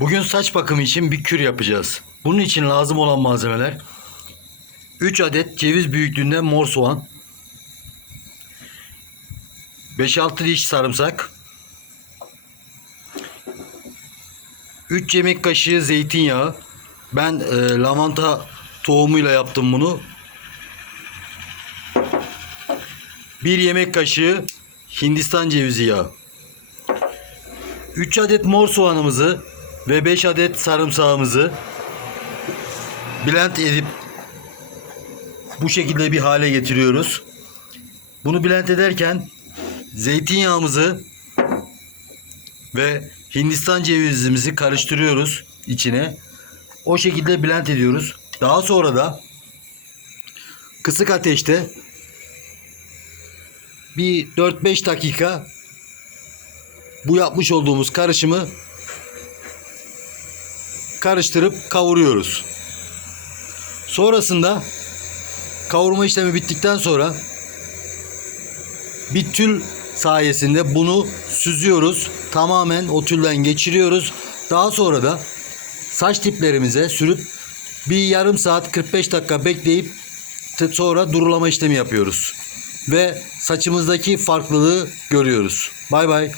Bugün saç bakımı için bir kür yapacağız. Bunun için lazım olan malzemeler 3 adet ceviz büyüklüğünde mor soğan 5-6 diş sarımsak 3 yemek kaşığı zeytinyağı. Ben e, lavanta tohumuyla yaptım bunu. 1 yemek kaşığı Hindistan cevizi yağı. 3 adet mor soğanımızı ve 5 adet sarımsağımızı blend edip bu şekilde bir hale getiriyoruz. Bunu blend ederken zeytinyağımızı ve Hindistan cevizimizi karıştırıyoruz içine. O şekilde blend ediyoruz. Daha sonra da kısık ateşte bir 4-5 dakika bu yapmış olduğumuz karışımı karıştırıp kavuruyoruz. Sonrasında kavurma işlemi bittikten sonra bir tül sayesinde bunu süzüyoruz. Tamamen o tülden geçiriyoruz. Daha sonra da saç tiplerimize sürüp bir yarım saat 45 dakika bekleyip sonra durulama işlemi yapıyoruz. Ve saçımızdaki farklılığı görüyoruz. Bay bay.